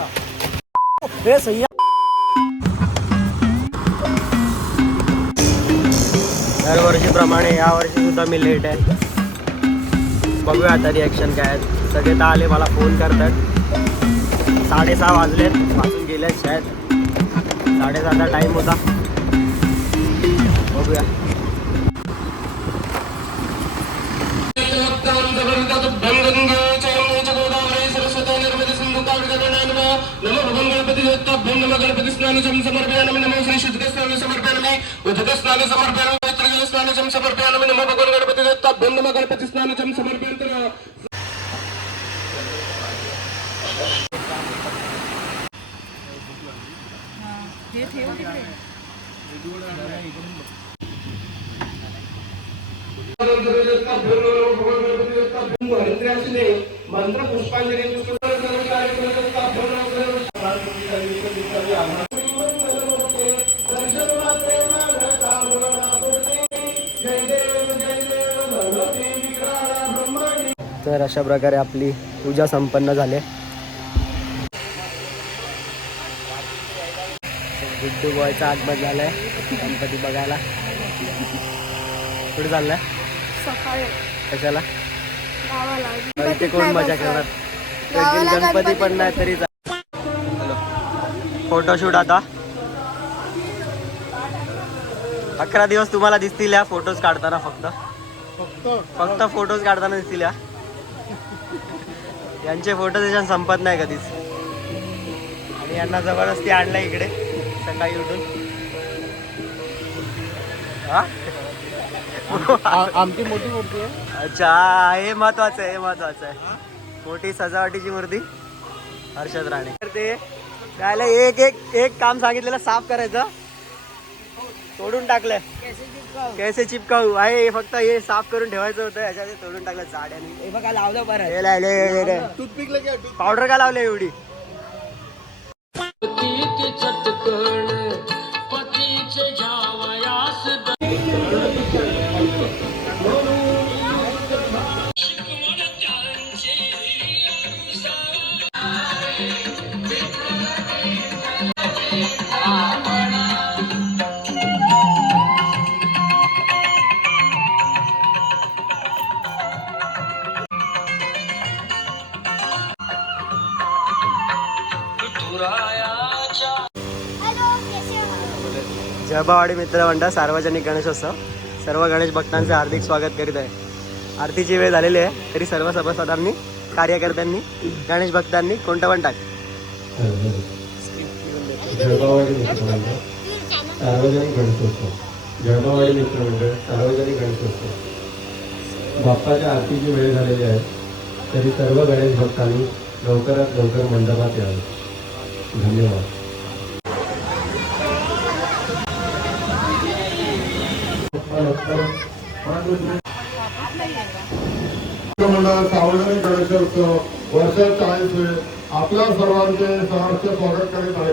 हे सही दरवर्षीप्रमाणे यावर्षी सुद्धा मी लेट आहे. बघूया आता रिॲक्शन काय आहेत. सगळे तर आले मला फोन करतात. 6:30 वाजलेत, वाजून गेलेत शायद. 7:30चा टाईम होता. बघूया. गणपती स्नानम समर्पयामि नमो श्री शुद्धस्नान समर्पयामि उदकस्नान समर्पयामि स्नानम समर्पयामि नमो भगवान गणपती देवताभ्यं नमः गणपती स्नानम समर्पयामि. मंत्र पुष्पांजली तर अशा प्रकारे आपली पूजा संपन्न झाली. गुड्डू बॉयचा आगमन झालाय गणपती बघायला. कुठे चाललाय? सकाळी कशाला? गावाला. इथे कोण मजा करणार? गणपती पण नाही तरी फोटोशूट आता 11 दिवस तुम्हाला दिसतील या फोटोज काढताना. फक्त फोटोज काढताना दिसतील या. यांचे फोटो त्याच्यात संपत नाही कधीच. आणि यांना जबरदस्ती आणलं इकडे सकाळी उठून. आमची मोठी मूर्ती आहे. अच्छा, हे महत्वाचं आहे. मोठी सजावटीची मूर्ती हर्षद राणे. तर ते त्याला एक काम सांगितलेलं साफ करायचं, तोडून टाकलंय. कैसे चिपकाऊ आहे, फक्त हे साफ करून ठेवायचं होतं. याच्यात तोडून टाकलं जाड्याने. हे बघा लावलं बरं. पावडर का लावले एवढी? जबावाडी मित्रमंडळ सार्वजनिक गणेशोत्सव सर्व गणेश भक्तांचे हार्दिक स्वागत करीत आहे. आरतीची वेळ झालेली आहे तरी सर्व सभासदांनी, कार्यकर्त्यांनी, गणेश भक्तांनी कोणतं पण टाक. जळगाववाडी मित्रमंडळ सार्वजनिक गणेशोत्सव. जळगाववाडी मित्रमंडळ सार्वजनिक गणेशोत्सव. बाप्पाच्या आरतीची वेळ झालेली आहे तरी सर्व गणेश भक्तांनी लवकरात लवकर मंडपात यावे. धन्यवाद. सार्वजनिक गणेशोत्सव वर्ष 40 आपल्या सर्वांचे सहर्ष स्वागत करीत आहे.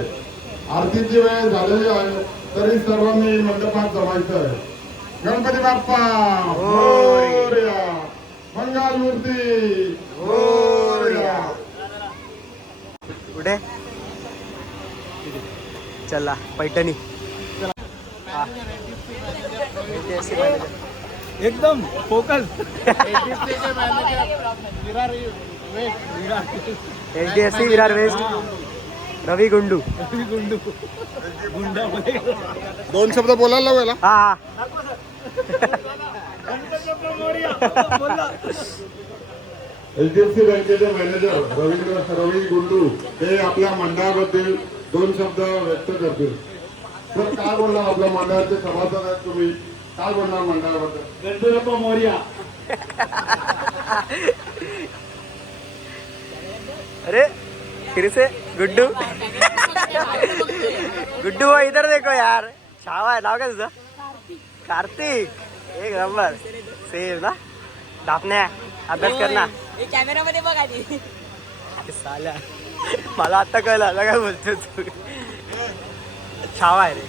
आरतीची वेळ झालेली आहे तरी सर्वांनी मंडपात जमायचं आहे. गणपती बाप्पा मोरया, मंगल मूर्ती मोरया. कुठे चला पैठणी एकदम focus. HDFC Virar west. Ravi Gundu. दोन शब्द बोलायला लावला. हा HDFC बँकेचे मॅनेजर रवी गुंडू हे आपल्या मंडळाबद्दल 2 शब्द व्यक्त करतील. तर काय बोलणार आपल्या मंडळाचे सभासद आहेत तुम्ही, काय बोलणार मंडळाबद्दल? गणपती बाप्पा मोरया. अरे फिर से गुड्डू. गुड्डू वो इधर देखो यार. छावा आहे. नाव काय तुझं? कार्तिक. एक नंबर. सेम ना. दापण्या अभ्यास कर ना. कॅमेरामध्ये बघ आधी. साल्या मला आता कळलं आता काय बोलतो तू. छावा आहे रे.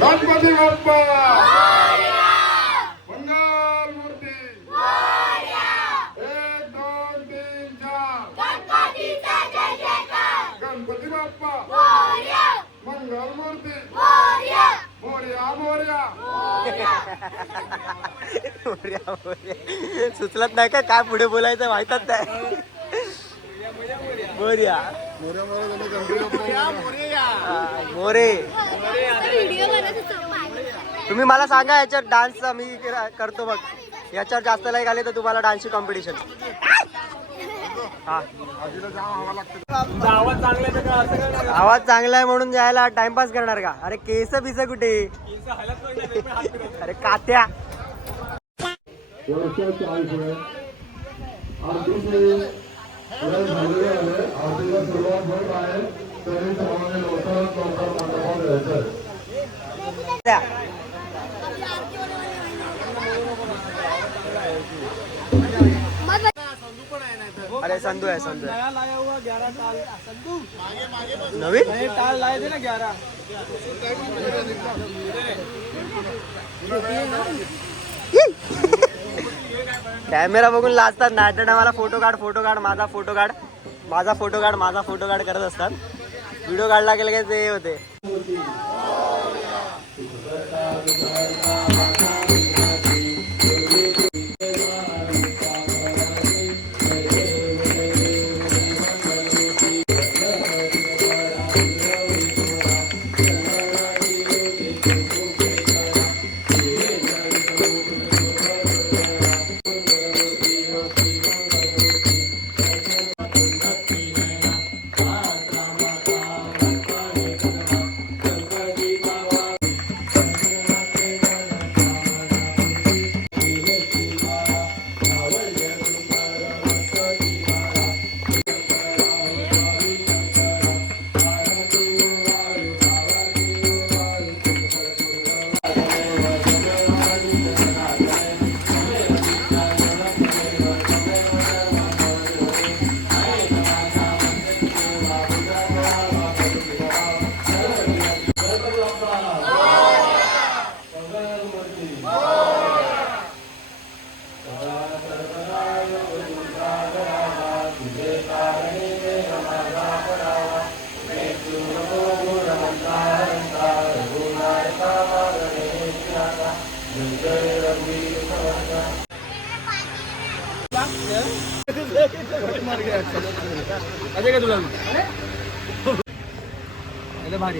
गणपती बाप्पा मंगल मूर्ती 1 2 3 4 गणपती बाप्पा मंगल मूर्ती मोरया मोरया मोरया, मोरया. सुचलत नाही का काय पुढे बोलायचं माहितच नाही. मोरया मोरे. व्हिडिओ बनवत तुम्ही मला सांगा याच्यात डान्सचा मी करतो बघ. याच्यावर जास्त लाईक आले तर तुम्हाला डान्सची कॉम्पिटिशन. हा आवाज चांगला आहे म्हणून जायला टाइमपास करणार का? अरे केस बिस कुठे? अरे कात्या. वर्षाच्या आयुष्य आरतीचे पुढे झालेले आहे. आरतीला सुरुवात होत आहे तरी सर्वांनी लवकरात लवकर मंडपात यायचं. अरे संधू आहे संधू आहे. नया लाया हुआ 11 टाल नवीन नए टाल लाए थे ना 11. कॅमेरा बघून लाजतात ना. मला फोटो काढ फोटो काढ माझा फोटो काढ माझा फोटो काढ माझा फोटो काढ करत असतात. व्हिडिओ काढला गेला की ते होते.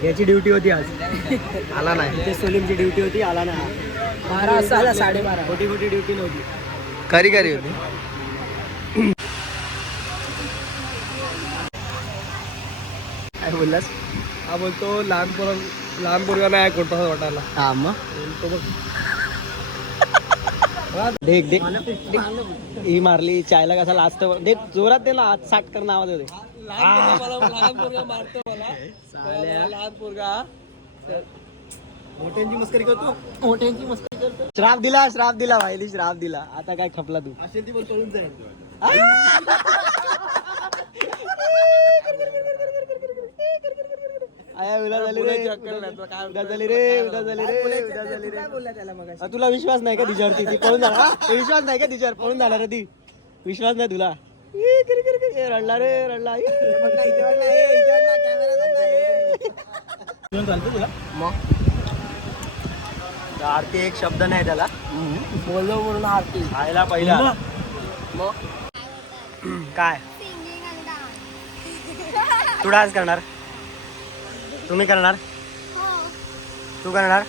याची ड्युटी होती आज. आला नाही. ते सोलिमची ड्युटी होती आला नाही. 12 वाजता आला 12:30. मोठी मोठी ड्युटी नव्हती. खरी खरी होती. काय बोललास? हा बोलतो लहान पोरगा नाही कोणता वाटायला. हा मग तो बघ देख देख ही मारली चायला कसा लाजत. देख जोरात दे ना. आज 60 कर नावात होते. लहान पोरगा मारतो मला. लहान पोरगा मोठ्यांची मस्करी करतो. मोठ्यांची मस्करी करतो. श्राप दिला भाईली श्राप दिला. आता काय खपला तू? असेल ती पण सोडून जाईल. आया उद्या झाली रे उद्या झाली रे उद्या झाली रे उद्या झाली रे. तुला विश्वास नाही का तिच्यावरती? ती पळून जाणार. विश्वास नाही का तिच्यावर? पळून जाणार रे ती. विश्वास नाही तुला? रडला रे रडला. आरती एक शब्द नाही त्याला. बोललो म्हणून आरती आयला पहिला मग काय तू डान्स करणार? तुम्ही करणार? तू करणार?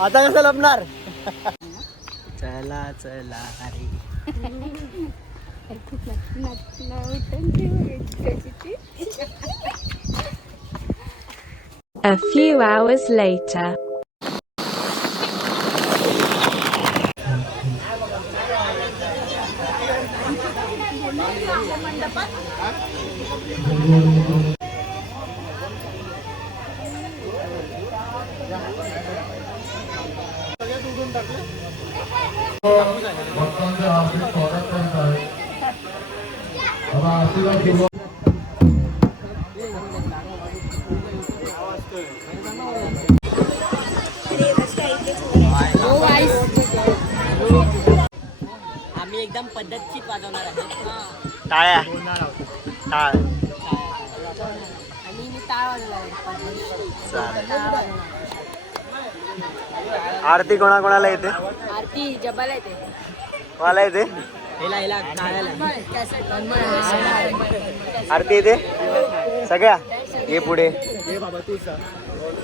आता कसं लपणार? चला चला अरे A few hours later. भक्तांचे हार्दिक स्वागत करीत आहे. आता आरतीला सुरुवात आम्ही एकदम पद्धतशीर वाजवणार आहे. टाळ्या टाळ आणि मी टाळ वाजवणार आरती कोणाकोणाला येते? आरती जबाला येते. मला येते. आरती येते सगळ्या. हे पुढे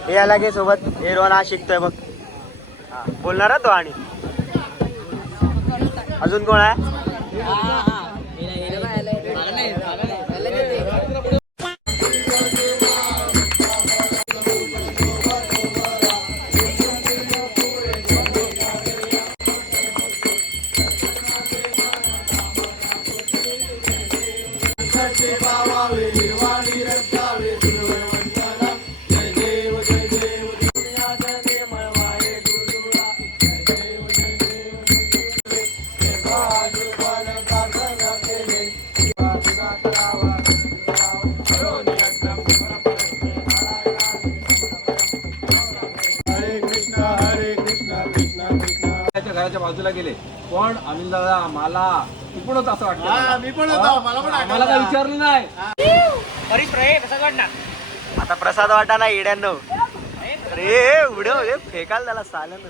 हे आला की सोबत. हे रोहन हा शिकतोय बघ. हा, बोलणार हा तो. आणि अजून कोण आहे? घराच्या बाजूला गेले पण अनिल दादा मला तिकडच असं वाटतं. मी पण मला काय विचारलं नाही. आता प्रसाद वाटा ना इड्यांनो. अरे उडव रे फेकाल त्याला सालन.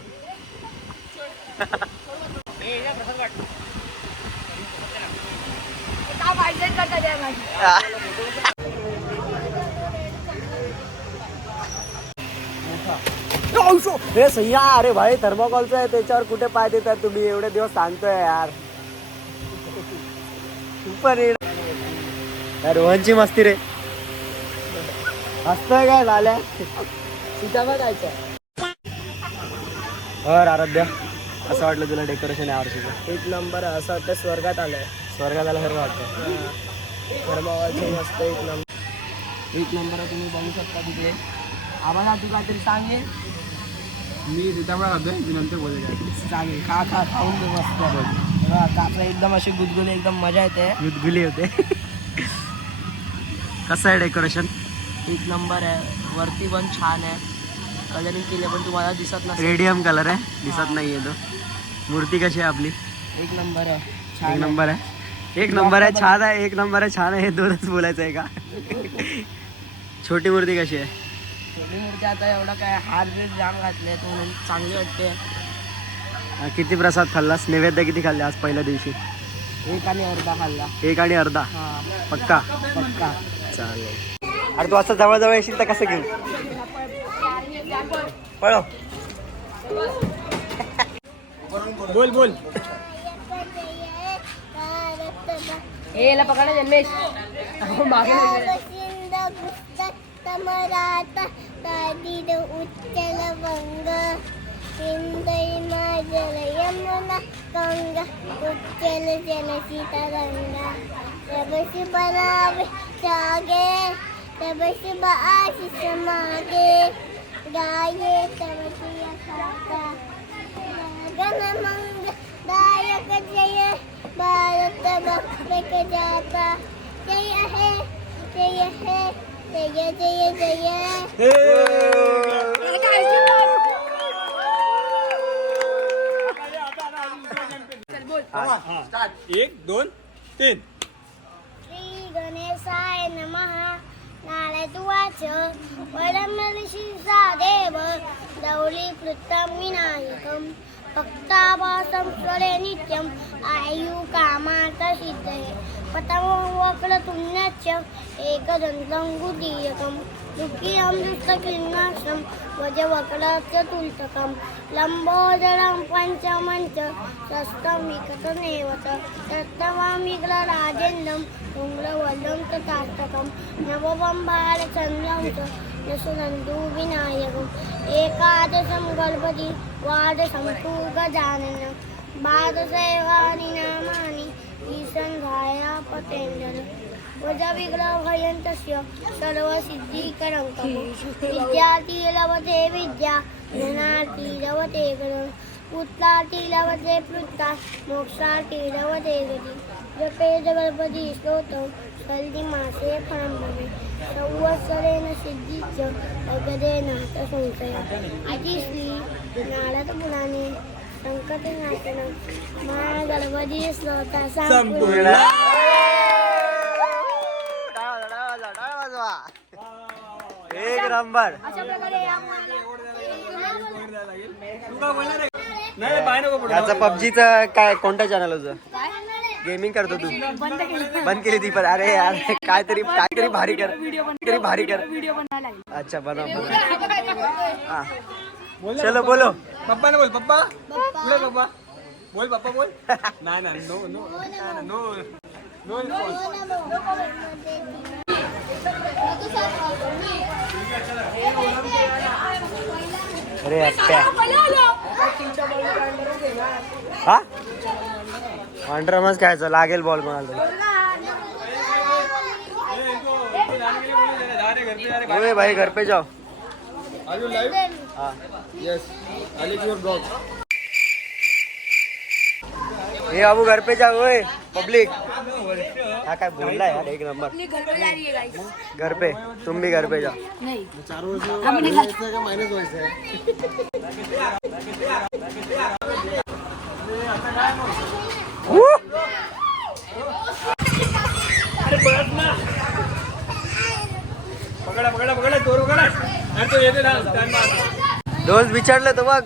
हे सह्या. अरे भाई थर्मोकॉलचं आहे त्याच्यावर कुठे पाय देतात तुम्ही? एवढे दिवस सांगतोय यार. सुपर. रोहनची मस्ती रे. हसतोय काय झाल्या? आराध्या असं वाटलं तुला डेकोरेशन या वर्षीचं? एक नंबर असं वाटतं स्वर्गात आलंय. स्वर्गात आलं खरं वाटतं. धर्मावरचं मस्त एक नंबर आहे. तुम्ही बघू शकता तिथे. आम्हाला तू काहीतरी सांगे. मी त्याच्यामुळे खातोय. मी नंतर बोलतो. चालेल. खाऊन दे मस्त. कापडं एकदम असे गुदगुले एकदम मजा येते. गुदगुली होते. कसं आहे डेकोरेशन? एक नंबर आहे. वरती पण छान आहे. कलरिंग केले पण तुम्हाला दिसत नसेल. रेडियम कलर आहे. दिसत नाहीये तो. मूर्ती कशी आहे आपली? एक नंबर आहे. एक छान नंबर आहे. एक नंबर आहे. छान आहे. एक नंबर आहे. छान आहे. हे दोनच बोलायचं आहे का? छोटी मूर्ती कशी आहे? छोटी मूर्ती आता एवढं काय हार बीर जाम घातले म्हणून चांगली वाटते. किती प्रसाद खाल्लास? नैवेद्य किती खाल्ले आज पहिल्या दिवशी? 1 आणि अर्धा खाल्ला. 1 आणि अर्धा. हा पक्का? पक्का. चालेल. अरे तू असं जवळ येशील तर कसं घेऊ? पळव. बोल. याला पकडा जन्मेश. मागे मराठा तादीद उच्चल वंग सिंधई माजल यमुना गंगा उच्चल जल सीता गंगा तबस बनावे जागे तबस आशीष मागे गाये तबस यथा गण मंग दायक जय भारत भक्त जाता जय है जय है जय जय जय. 1 2 3. श्री गणेशाय नमः. नारदवाच परम ऋषिसा देव दौली पृथ्वं विनायकं भक्तावासं स्वरे नित्यं आयु कामार्थ सिद्धये पतमं वक्रतुण्यच्च एकदन्तं गुदीयकं दुःखियं दुष्टकिन्नाशं वजवक्रस्य तुल्तकं लम्बोदरं पञ्चमञ्च षष्ठं विकटनेव च तत्त्वामिग्रराजेन्द्रं उग्रवल्लं तथाष्टकं नवमं भारचन्द्रं च यशोनन्दु विनायकम् एकादशं गणपति द्वादशं तु गजाननं द्वादशैवानि नामानि ईशन्धाया पतेन्द्र वजा विग्रहयन्तस्य सर्वसिद्धिकरङ्कम् विद्यार्थी लभते विद्या धनार्थी लभते गणं पुत्रार्थी लभते पुत्रा मोक्षार्थी लभते गती जपे जगल्पदी स्तोत्रं सल्लिमासे फलं भवे संवत्सरेण सिद्धिश्च अगदेन संशय इति श्री नारदपुराणे संकटनाशनं महागणपती स्तोत्र संपूर्ण. एक नंबर. अशा प्रकारे याचा पबजीचं काय कोणतं चॅनल होतं गेमिंग करतो तू बंद केली ती पण अरे यार काहीतरी भारी कर अच्छा बनव हा चलो बोलो पप्पा ना बोल पप्पा बोल पप्पा बोल पप्पा बोल नाही नाही नो नो नो नो अरे अच्छा हा अंडरमच खायचं लागेल बॉल कोणाला तरी भाई घर पे जाओ Are you live? हाँ Yes. Alex your dog. ये बाबू घर पे जाओ ओए पब्लिक हा काय बोलला यार एक नंबर घर पे तुम भी घर पे जाओ दोस्त विचारलं तो बघ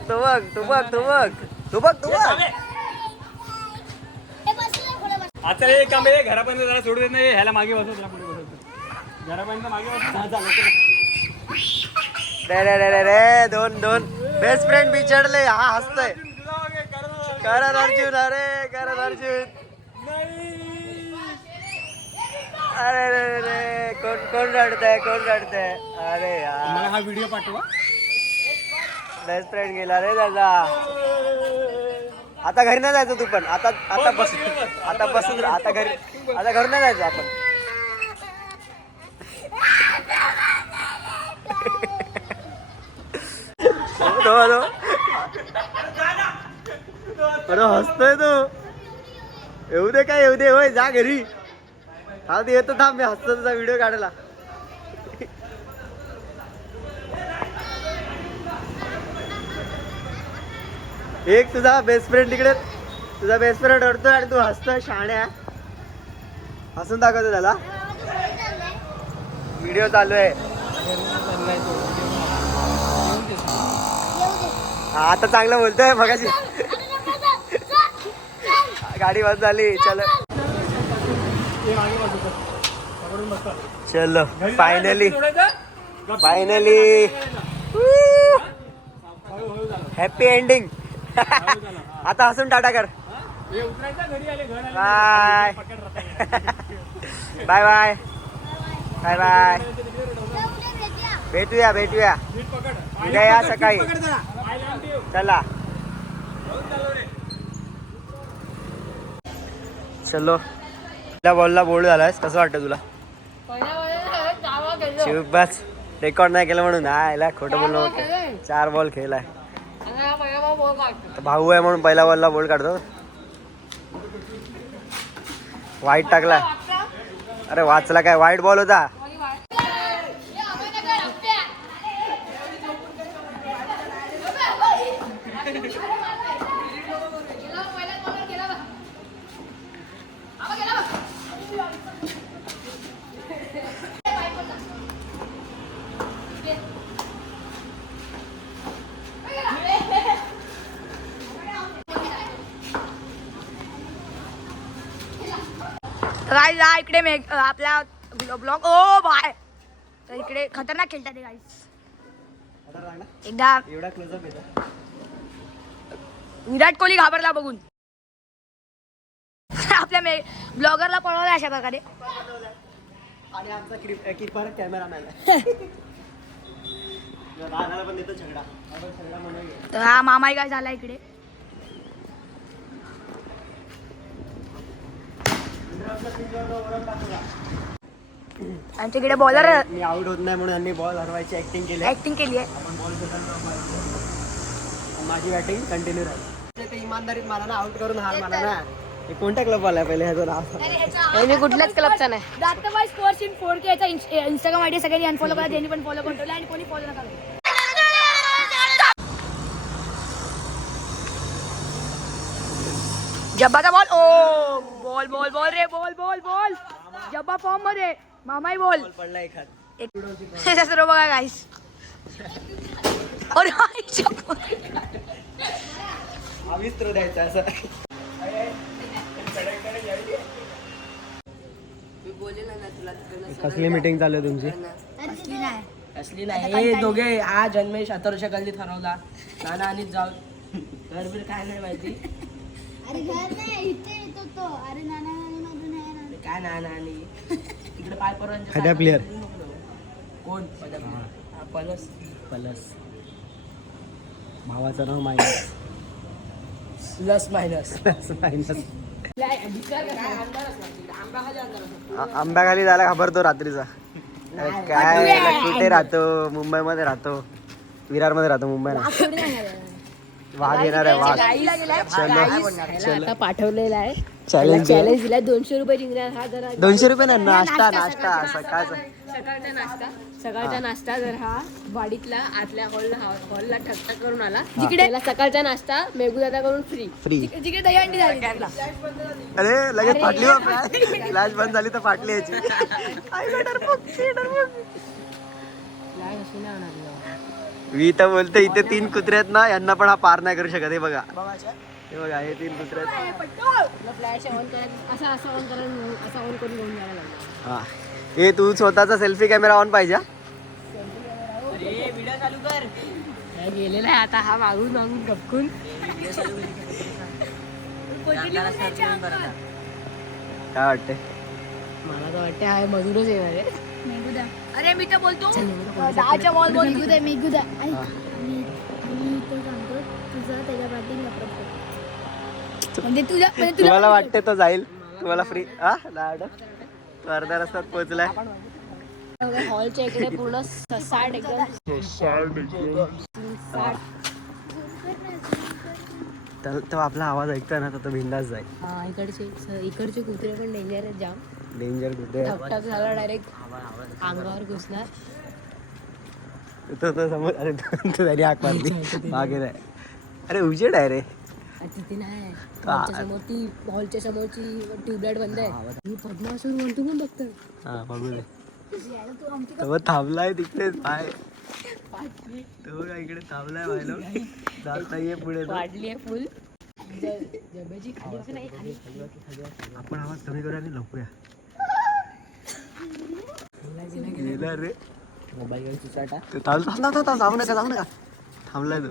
आता हे काम आहे घरापर्यंत जरा सोडू देत नाही ह्याला मागे बसवत पुढे बसवतो घरापर्यंत मागे रे दोन बेस्ट फ्रेंड बिछडले हा हसतोय करण अर्जुन अरे करण अर्जुन अरे रे कोण रडतंय अरे यार हा व्हिडिओ पाठवा बेस्ट फ्रेंड गेला रे दादा आता घरी नाही जायचं तू पण आता बसून आता घरी नाही जायचं आपण अरे हसतोय तो येऊ दे होय जा घरी हा ते येतो थांब मी हसतो तुझा व्हिडिओ काढायला एक तुझा बेस्ट फ्रेंड तिकडे तुझा बेस्ट फ्रेंड रडतोय आणि तू हसतोय शाण्या हसून दाखवतो त्याला व्हिडिओ चालू आहे हा आता चांगलं बोलतोय मगाशी गाडी बंद झाली चलो फायनली हॅपी एंडिंग आता हसून टाटा कर bye bye bye bye bye भेटूया उद्या या सकाळी चला चलो त्या बॉलला बोल्ड झालायस कसं वाटतं तुला बस रेकॉर्ड नाही केलं म्हणून हा खोटं बोललो 4 बॉल खेळलाय भाऊ आहे म्हणून पहिला बॉलला बोल्ड काढतो वाईट टाकला अरे वाचला काय वाईट बॉल होता गाईज इकडे आपला ब्लॉग ओ बाय तर इकडे खतरनाक खेळतात ते गाईज एकदा एवढा क्लोजअप येतो विराट कोहली घाबरला बघून आपल्या ब्लॉगरला पळवला अशा प्रकारे आणि आमचा कीपर कॅमेरामॅन पण देतो छगडा तर हा मामाई काय झाला इकडे आणि तिकडे बॉलर मी आउट होत नाही म्हणून यांनी बॉल हरवायची ऍक्टिंग केली. ऍक्टिंग केली आहे. माझी बॅटिंग कंटिन्यू राहील. ते इमानदारीत मला ना आउट करून हार मला ना. हे कोणत्या क्लब आलाय पहिले ह्याचं नाव? मी कुठल्याच क्लबचा नाही. दाताबाई स्पोर्ट्स इन 4K याचा इंस्टाग्राम आयडी सगळ्यांनी अनफॉलो करा. त्यांनी पण फॉलो करून आणि कोणी फॉलो नका करू. जब्बाचा बॉल. ओ बॉल बॉल बॉल रे बॉल बॉल बॉल. जब्बा फॉर्म मध्ये. मामाई बॉल पडला एखाद. सर्व बघा गाईस. अरे अविस्त्र द्यायचं असं. कसली मीटिंग चालू आहे तुमची? असली नाही. हे दोघे आज जन्मेश 18 गल्ली ठरवला. नाना आणि जाऊ घरबीर काय नाही माहिती. अरे घर नाही इथे येतो तो. अरे नाना काय नाना आणि तिकडे पाय परवांचे खड्या प्लेअर कोण पलस प्लस. भावाचं नाव मायनस. Plus minus. मायनस. आंब्याखाली जायला घाबरतो रात्रीचा. काय कुठे राहतो? मुंबईमध्ये राहतो. विरारमध्ये राहतो. मुंबईला वाघ येणार आहे. वाघ. आता पाठवलेला आहे. चॅलेंज दिला 200 रुपये जिंकणार. हा जरा 200 रुपये ना. नाश्ता नाश्ता सकाळचा. सकाळचा नाश्ता जर हा वाडीतला आतल्या हॉलला ठकठक करून आला. जिकडे सकाळचा नाश्ता मेघूदादा करून फ्री. जिकडे दहीहंडी झाली. अरे लगेच फाटली बाबा. लाच बंद झाली तर फाटली याची. मी तर बोलते इथे 3 कुत्रे आहेत ना. यांना पण हा पार नाही करू शकत. हे बघा हे बघा हे 3 कुत्रे आहेत. फ्लॅश ऑन करायचं. असं ऑन करून असं ऑन करून घेऊन जायला लागलं. हा हे तू स्वतःचा सेल्फी कॅमेरा ऑन पाहिजे. गेलेला आहे आता हा मागून मागून गपकून. काय वाटतंय? मला तर वाटतं हा मजूरच येणार आहे. अरे मी तर बोलतो 10च्या बॉल बोल. मेघुदा मी तो सांगतो तुझं त्याच्या पाठी लपडत. म्हणजे तुझ्या तुम्हाला वाटते तो जाईल तुम्हाला फ्री? हा तो अर्ध्या रस्त्यात पोहोचलाय. हॉलच्या इकडे पूर्ण 60 एकदम तो आपला आवाज ऐकतोय ना तर तो बिंदास जाईल. हा इकडचे कुत्रे पण डेंजर आहेत. जाम डेंजर कुठे टकटक झाला डायरेक्ट अंगावर घुसणार. तो समोर. अरे तो त्याने हाक मारली मागे नाही. अरे उजेड आहे रे. तिथे नाही. समोर ती हॉलच्या समोरची ट्यूबलाईट बंद आहे. मी पद्मासूर म्हणतो पण बघतो. हा बघू दे. तो थांबलाय तिकडेच पाय. तो काय इकडे थांबलाय पाहिलं. जात नाहीये पुढे. वाढली आहे फुल. जब्याची खाली नाही खाली. आपण आवाज कमी करूया आणि लपूया. गेला रे. मोबाईल चिचाटा. तो थांब जाऊ नका. थांबलाय तो.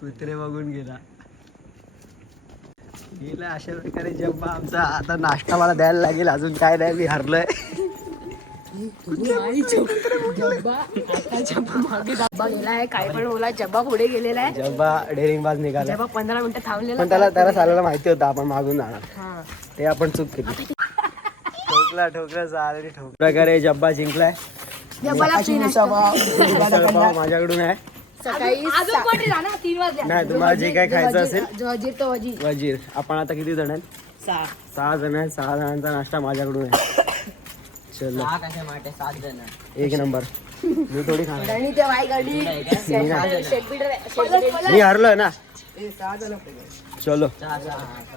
कुत्रे बघून गेला. अशा प्रकारे जब्बा आमचा आता नाश्ता मला द्यायला लागेल. अजून काय नाही मी हरलोय. जब्बा गेलाय. काय पण बोला जब्बा पुढे गेलेला आहे. जब्बा डेअरिंग बाज निघाला. जब्बा 15 मिनिटं थांबलेला. पण त्याला चालायला माहिती होतं आपण मागून जाणार. ते आपण चूक केली. ठोकला चालली प्रकारे जब्बा जिंकलाय. माझ्याकडून आहे. सकाळी नाही तुम्हाला जे काय खायचं असेल वजीर तो वजीर. वजीर. आपण आता किती जण आहेत? 6 जण आहेत. 6 जणांचा नाश्ता माझ्याकडून आहे. चलो 7 जण. एक नंबर. मी थोडी खाणार. मी मी हरलोय ना. चलो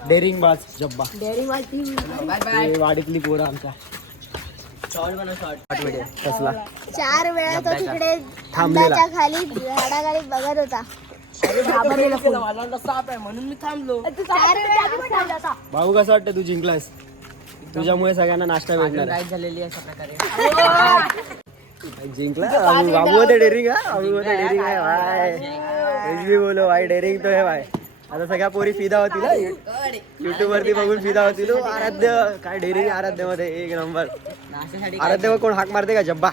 डेअरिंग बाज जब्बा. हे वाडीतली पोरं आमच्या. कसला 4 वेळा तो तिकडे थांबलेला. आंब्याच्या खाली झाडाखाली बघत होता. साप आहे म्हणून मी थांबलो. 4 वेळा भाऊ कसं वाटतं तू जिंकलास? तुझ्यामुळे सगळ्यांना नाश्ता भेटणार. राईट झालेली आहे अशा प्रकारे. जिंकला बाबू होते डेअरिंग. डेअरिंग आहे भाई. बोलो भाई डेअरिंग तो है भाई. आता सगळ्या पोरी फिदा होतील. युट्यूब वरती बघून फिदा होतील. आराध्य काय डेअरिंग आराध्य मध्ये एक नंबर. आराध्य कोण हाक मारते का? जब्बा.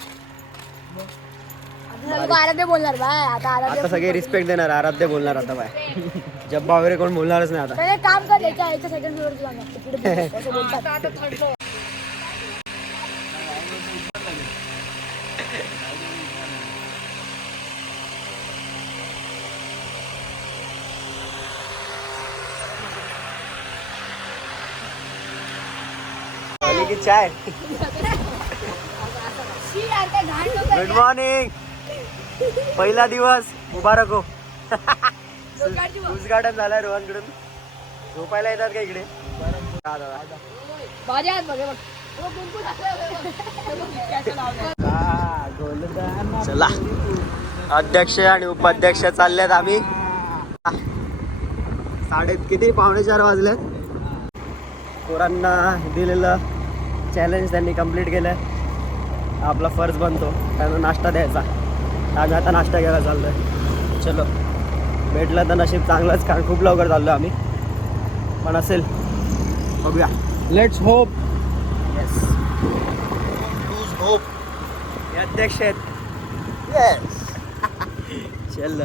आराध्य बोलणार बाय. आता आता सगळे रिस्पेक्ट देणार. आराध्य बोलणार आता बाय. जब्बा वगैरे कोण बोलणारच नाही आता. पहिले काम कर याच्या सेकंड फ्लोअर तुला लागतं. पुढे बघ, असं बोलतात. आली की चाय. शी यार, काय घाण नको गुड मॉर्निंग. पहिला दिवस मुबारक हो. उद्घाटन झालाय रोहनकडून. झोपायला येतात का इकडे? माझ्या हात बघे बघ. चला अध्यक्ष आणि उपाध्यक्ष चाललेत आम्ही. किती 3:45 वाजलेत. पोरांना दिलेलं चॅलेंज त्यांनी कंप्लीट केलं. आपला फर्ज बनतो त्यांना नाश्ता द्यायचा. आम्ही आता नाश्ता घ्यायला चाललोय. चलो भेटलं तर नशीब चांगलंच, कारण खूप लवकर चाललो आम्ही. पण असेल बघूया. Let's hope. Yes lose hope. हे अध्यक्ष आहेत. येस चल.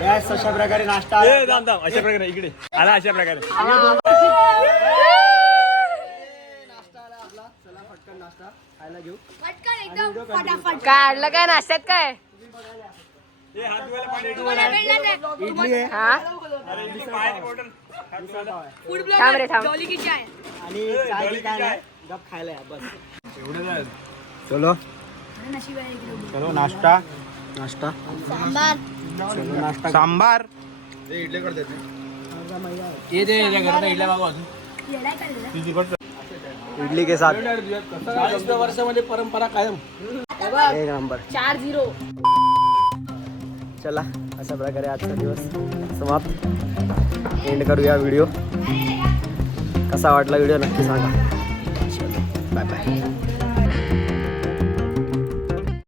येस अशा प्रकारे नाश्ता. अशा प्रकारे इकडे आला. अशा प्रकारे नाश्ता आला आपला. चला पटकन नाश्ता खायला घेऊ. पटकन एकदम फटाफट. काय आणलं काय नाश्त्यात काय? इडली आहे हा थांब रे थांब. आणि चाय की काय नाही. गप खायला या बस. चलो चलो नाश्ता. नाश्ता चलो नाश्ता. सांबार ये दे इडल्या मागवा. इडली के साथ 40 वर्षामध्ये परंपरा कायम. एक नंबर. 4-0. चला अशा प्रकारे आजचा दिवस समाप्त. एंड करूया व्हिडिओ. कसा वाटला व्हिडिओ नक्की सांगा. चलो बाय बाय.